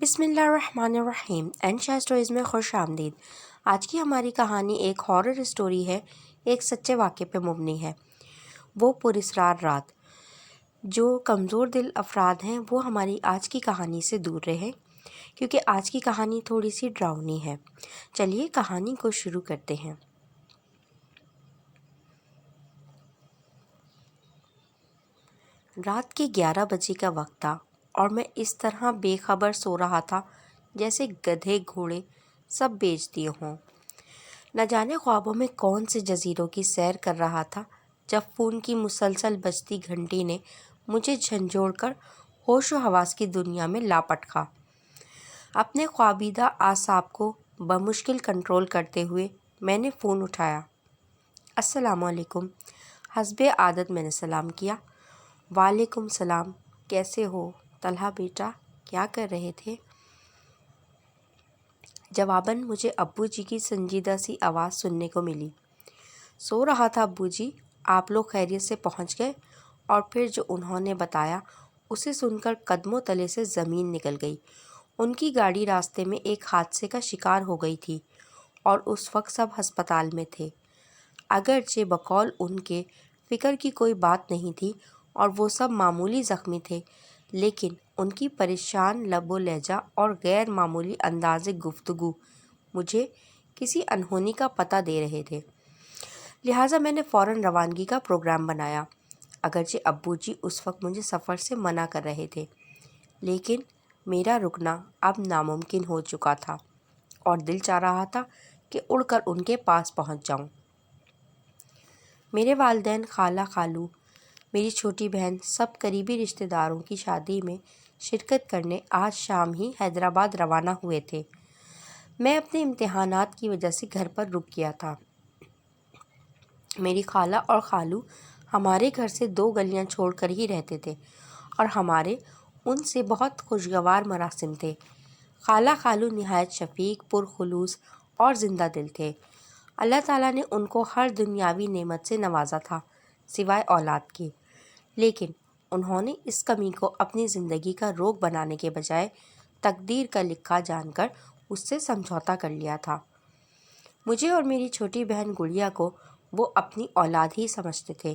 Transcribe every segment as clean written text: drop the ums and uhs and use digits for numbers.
بسم اللہ الرحمن الرحیم انشا اسٹوریز میں خوش آمدید۔ آج کی ہماری کہانی ایک ہارر اسٹوری ہے، ایک سچے واقعے پہ مبنی ہے۔ وہ پراسرار رات۔ جو کمزور دل افراد ہیں وہ ہماری آج کی کہانی سے دور رہیں، کیونکہ آج کی کہانی تھوڑی سی ڈراؤنی ہے۔ چلیے کہانی کو شروع کرتے ہیں۔ رات کے 11 بجے کا وقت تھا اور میں اس طرح بے خبر سو رہا تھا جیسے گدھے گھوڑے سب بیچ دیے ہوں۔ نہ جانے خوابوں میں کون سے جزیروں کی سیر کر رہا تھا جب فون کی مسلسل بجتی گھنٹی نے مجھے جھنجھوڑ کر ہوش و حواس کی دنیا میں لاپٹکا۔ اپنے خوابیدہ اعصاب کو بمشکل کنٹرول کرتے ہوئے میں نے فون اٹھایا۔ السلام علیکم، حسب عادت میں نے سلام کیا۔ وعلیکم السلام، کیسے ہو طلحہ بیٹا، کیا کر رہے تھے؟ جواباً مجھے ابو جی کی سنجیدہ سی آواز سننے کو ملی۔ سو رہا تھا ابو جی، آپ لوگ خیریت سے پہنچ گئے؟ اور پھر جو انہوں نے بتایا اسے سن کر قدموں تلے سے زمین نکل گئی۔ ان کی گاڑی راستے میں ایک حادثے کا شکار ہو گئی تھی اور اس وقت سب ہسپتال میں تھے۔ اگرچہ بقول ان کے فکر کی کوئی بات نہیں تھی اور وہ سب معمولی زخمی تھے، لیکن ان کی پریشان لب و لہجہ اور غیر معمولی انداز گفتگو مجھے کسی انہونی کا پتہ دے رہے تھے۔ لہٰذا میں نے فوراً روانگی کا پروگرام بنایا۔ اگرچہ ابو جی اس وقت مجھے سفر سے منع کر رہے تھے، لیکن میرا رکنا اب ناممکن ہو چکا تھا اور دل چاہ رہا تھا کہ اڑ کر ان کے پاس پہنچ جاؤں۔ میرے والدین، خالہ، خالو، میری چھوٹی بہن سب قریبی رشتہ داروں کی شادی میں شرکت کرنے آج شام ہی حیدرآباد روانہ ہوئے تھے۔ میں اپنے امتحانات کی وجہ سے گھر پر رک گیا تھا۔ میری خالہ اور خالو ہمارے گھر سے 2 گلیاں چھوڑ کر ہی رہتے تھے اور ہمارے ان سے بہت خوشگوار مراسم تھے۔ خالہ خالو نہایت شفیق، پرخلوص اور زندہ دل تھے۔ اللہ تعالیٰ نے ان کو ہر دنیاوی نعمت سے نوازا تھا سوائے اولاد کے، لیکن انہوں نے اس کمی کو اپنی زندگی کا روگ بنانے کے بجائے تقدیر کا لکھا جان کر اس سے سمجھوتا کر لیا تھا۔ مجھے اور میری چھوٹی بہن گڑیا کو وہ اپنی اولاد ہی سمجھتے تھے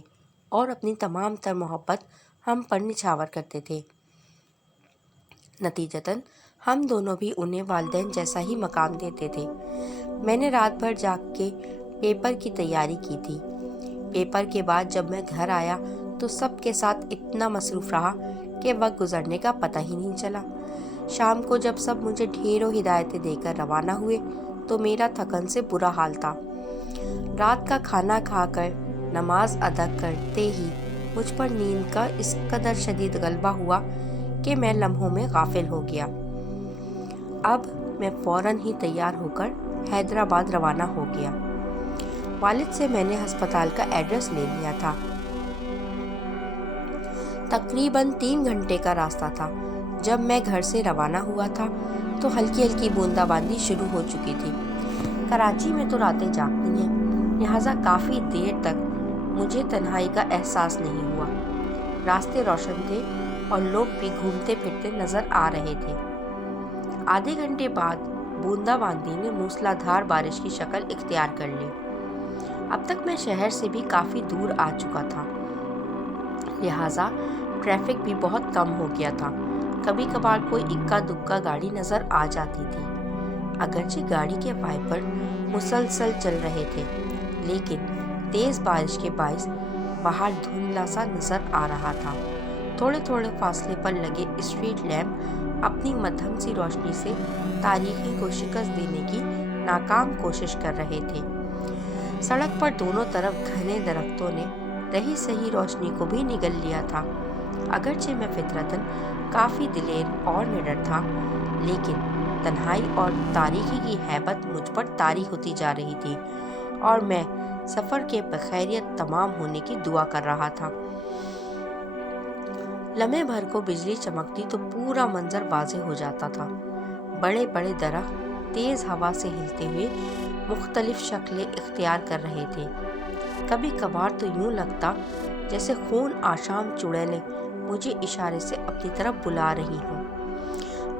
اور اپنی تمام تر محبت ہم پر نچھاور کرتے تھے۔ نتیجتاً ہم دونوں بھی انہیں والدین جیسا ہی مقام دیتے تھے۔ میں نے رات بھر جاگ کے پیپر کی تیاری کی تھی۔ پیپر کے بعد جب میں گھر آیا تو سب کے ساتھ اتنا مصروف رہا کہ وقت گزرنے کا پتہ ہی نہیں چلا۔ شام کو جب سب مجھے ڈھیروں ہدایتیں دے کر روانہ ہوئے تو میرا تھکن سے برا حال تھا۔ رات کا کھانا کھا کر نماز ادا کرتے ہی مجھ پر نیند کا اس قدر شدید غلبہ ہوا کہ میں لمحوں میں غافل ہو گیا۔ اب میں فوراً ہی تیار ہو کر حیدرآباد روانہ ہو گیا۔ والد سے میں نے ہسپتال کا ایڈریس لے لیا تھا۔ تقریباً 3 گھنٹے کا راستہ تھا۔ جب میں گھر سے روانہ ہوا تھا تو ہلکی ہلکی بوندا باندی شروع ہو چکی تھی۔ کراچی میں تو راتیں جاگتی ہیں، لہٰذا کافی دیر تک مجھے تنہائی کا احساس نہیں ہوا۔ راستے روشن تھے اور لوگ بھی گھومتے پھرتے نظر آ رہے تھے۔ آدھے گھنٹے بعد بوندا باندی نے موسلا دھار بارش کی شکل اختیار کر لی۔ اب تک میں شہر سے بھی کافی دور آ چکا تھا، لہٰذا ٹریفک بھی بہت کم ہو گیا تھا۔ کبھی کبھار کوئی اکا دکا گاڑی نظر آ جاتی تھی۔ اگرچہ گاڑی کے وائپر مسلسل چل رہے تھے، لیکن تیز بارش کے باعث باہر دھندلا سا نظر آ رہا تھا۔ تھوڑے تھوڑے فاصلے پر لگے اسٹریٹ لیمپ اپنی مدھم سی روشنی سے تاریکی کو شکست دینے کی ناکام کوشش کر رہے تھے۔ سڑک پر دونوں طرف گھنے درختوں نے رہی سہی روشنی کو بھی نگل لیا تھا۔ اگرچہ میں فطرتاً کافی دلیر اور نڈر تھا، لیکن تنہائی اور تاریکی کی ہیبت مجھ پر طاری ہوتی جا رہی تھی اور میں سفر کے بخیریت تمام ہونے کی دعا کر رہا تھا۔ لمحے بھر کو بجلی چمکتی تو پورا منظر واضح ہو جاتا تھا۔ بڑے بڑے درخت تیز ہوا سے ہلتے ہوئے مختلف شکلیں اختیار کر رہے تھے۔ کبھی کبھار تو یوں لگتا جیسے خون آشام چڑیلیں مجھے اشارے سے اپنی طرف بلا رہی ہوں۔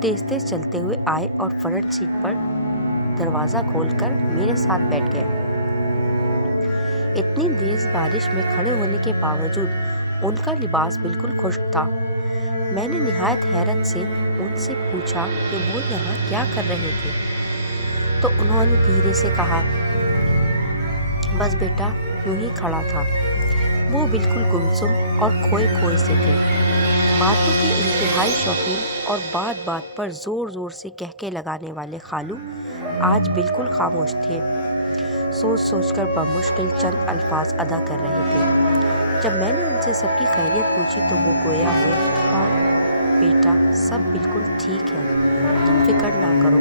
تیز تیز چلتے ہوئے آئے اور فرنٹ سیٹ پر دروازہ کھول کر میرے ساتھ بیٹھ گئے۔ اتنی تیز بارش میں کھڑے ہونے کے باوجود ان کا لباس بالکل خشک تھا۔ میں نے نہایت حیرت سے ان سے پوچھا کہ وہ یہاں کیا کر رہے تھے، تو انہوں نے دھیرے سے کہا، بس بیٹا یوں ہی کھڑا تھا۔ وہ بالکل گمسم اور کھوئے کھوئے سے تھے، باتوں کے انتہائی شوقین اور بات بات پر زور زور سے کہکے لگانے والے خالو آج بالکل خاموش تھے، سوچ سوچ کر بمشکل چند الفاظ ادا کر رہے تھے۔ جب میں نے ان سے سب کی خیریت پوچھی تو وہ گویا ہوئے، ہاں بیٹا سب بالکل ٹھیک ہے، تم فکر نہ کرو،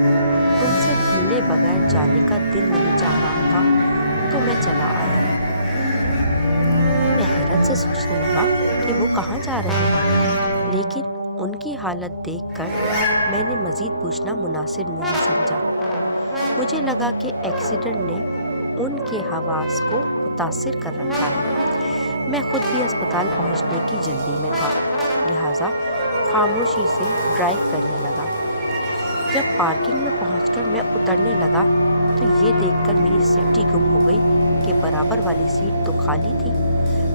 تم سے ملے بغیر جانے کا دل نہیں چاہ رہا تھا تو میں چلا آیا۔ میں حیرت سے سوچنے لگا کہ وہ کہاں جا رہے ہیں، لیکن ان کی حالت دیکھ کر میں نے مزید پوچھنا مناسب نہیں سمجھا۔ مجھے لگا کہ ایکسیڈنٹ نے ان کے حواس کو متاثر کر رکھا ہے۔ میں خود بھی اسپتال پہنچنے کی جلدی میں تھا، لہٰذا خاموشی سے ڈرائیو کرنے لگا۔ جب پارکنگ میں پہنچ کر میں اترنے لگا تو یہ دیکھ کر میری سٹی گم ہو گئی کہ برابر والی سیٹ تو خالی تھی۔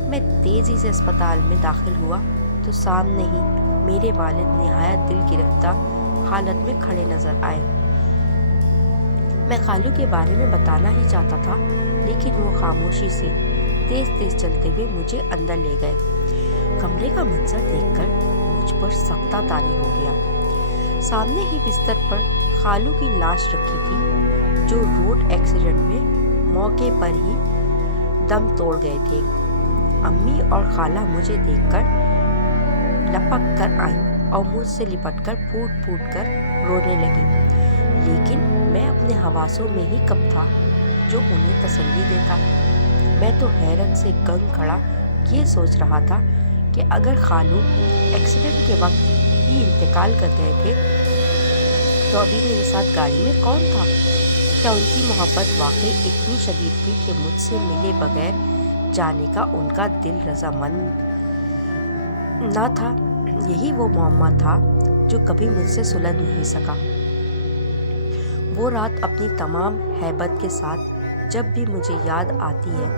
میں تیزی سے اسپتال میں داخل ہوا تو سامنے ہی میرے والد نہایت دل گرفتہ حالت میں کھڑے نظر آئے۔ میں خالو کے بارے میں بتانا ہی چاہتا تھا، لیکن وہ خاموشی سے تیز تیز چلتے ہوئے مجھے اندر لے گئے۔ کمرے کا منظر دیکھ کر مجھ پر سکتہ طاری ہو گیا۔ سامنے ہی بستر پر خالو کی لاش رکھی تھی، جو روڈ ایکسیڈنٹ میں موقع پر ہی دم توڑ گئے تھے۔ امی اور خالہ مجھے دیکھ کر لپک کر آئیں اور مجھ سے لپٹ کر پھوٹ پھوٹ کر رونے لگیں، لیکن میں اپنے حواسوں میں ہی کب تھا جو انہیں تسلی دیتا۔ میں تو حیرت سے گنگ کھڑا یہ سوچ رہا تھا کہ اگر خالو ایکسیڈنٹ کے وقت ہی انتقال کر گئے تھے تو ابھی میرے ساتھ گاڑی میں کون تھا؟ کیا ان کی محبت واقعی اتنی شدید تھی کہ مجھ سے ملے بغیر جانے کا ان کا دل رضامند نہ تھا؟ یہی وہ معمہ تھا جو کبھی مجھ سے سلجھ نہیں سکا۔ وہ رات اپنی تمام ہیبت کے ساتھ جب بھی مجھے یاد آتی ہے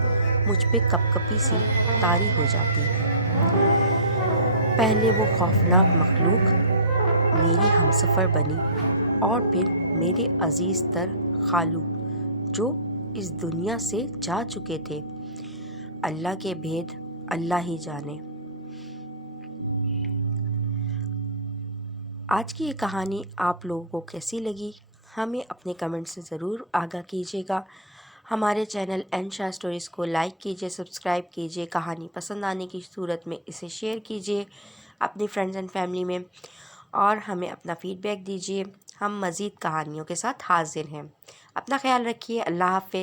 مجھ پہ کپ کپی سی طاری ہو جاتی ہے۔ پہلے وہ خوفناک مخلوق میری ہمسفر بنی اور پھر میرے عزیز تر خالو جو اس دنیا سے جا چکے تھے۔ اللہ کے بھید اللہ ہی جانے۔ آج کی یہ کہانی آپ لوگوں کو کیسی لگی؟ ہمیں اپنے کمنٹ سے ضرور آگاہ کیجیے گا۔ ہمارے چینل انشا اسٹوریز کو لائک کیجیے، سبسکرائب کیجیے، کہانی پسند آنے کی صورت میں اسے شیئر کیجیے اپنی فرینڈز اینڈ فیملی میں، اور ہمیں اپنا فیڈ بیک دیجیے۔ ہم مزید کہانیوں کے ساتھ حاضر ہیں۔ اپنا خیال رکھیے۔ اللہ حافظ۔